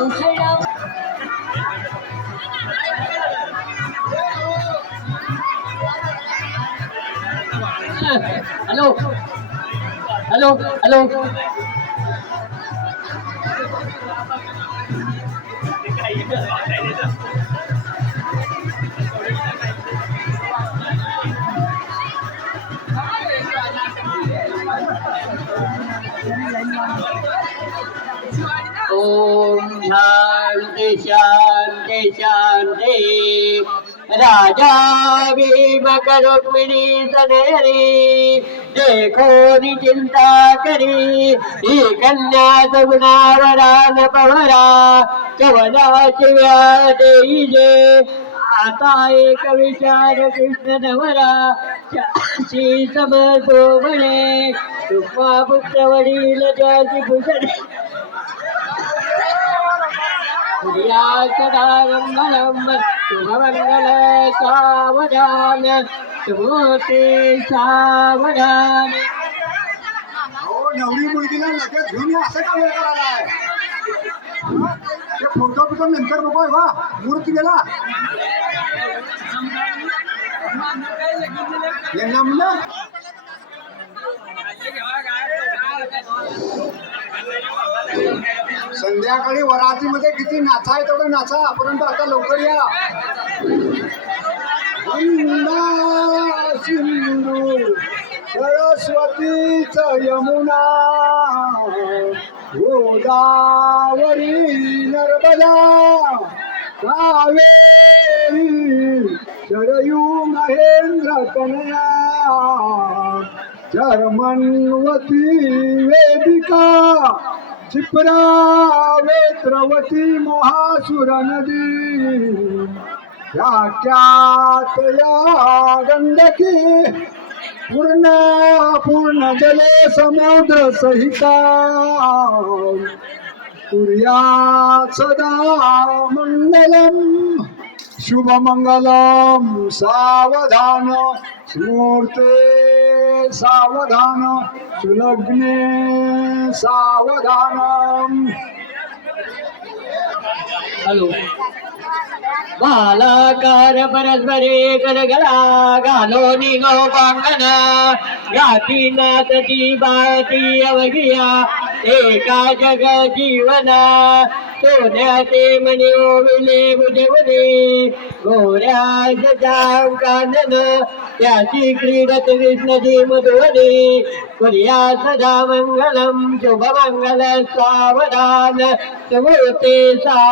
उघडा hello hello hello ओम शांती शांती शांती राजा भीम रुक्मिणी सनेरी. देखो चिंता करी. ही कन्या सगुणावरान पवरा. कवना शिव्या देई जे. आता एक विचार कृष्ण नवरा. श्री समजो म्हणे. तुम्हा पुत्र वडील त्याची भूषण या सदा मंगलम शुभमंगल सावधान शुभोते सावधान अहो नवरी मुलगीला लगेच घेऊन या असं का वेळ करायलाय ते फोटो बिटो नंतर बघू वा मूर्ती गेला यांना म्हणलं संध्याकाळी वरातीमध्ये किती नाचा आहे तेवढं नाचा परंतु आता लवकर या. सिंधू सरस्वतीच यमुना गोदावरी नर्मदा कावेरी शरयू महेंद्र कन्या जर्मनवती वेदिका वेत्रवती महासुर नदी. याक्यात या गंडकी पूर्ण पूर्ण जले समुद्र सहिता. सूर्यात सदा मंगलम शुभमंगलम सावधान स्मूर्ते सावधान सुलग्ने सावधानम हॅलो. बालाकार परस्परे गलगला घालो निघो पांगणा गाती नाचती बाळती अवघिया एका जग जीवना सोन्याचे मने ओविले बुजवले गोऱ्या जाम कानन. त्याची क्रीडत कृष्णजी मधुवने कुर्या सदा मंगलम शुभमंगल सावधान. समोते सा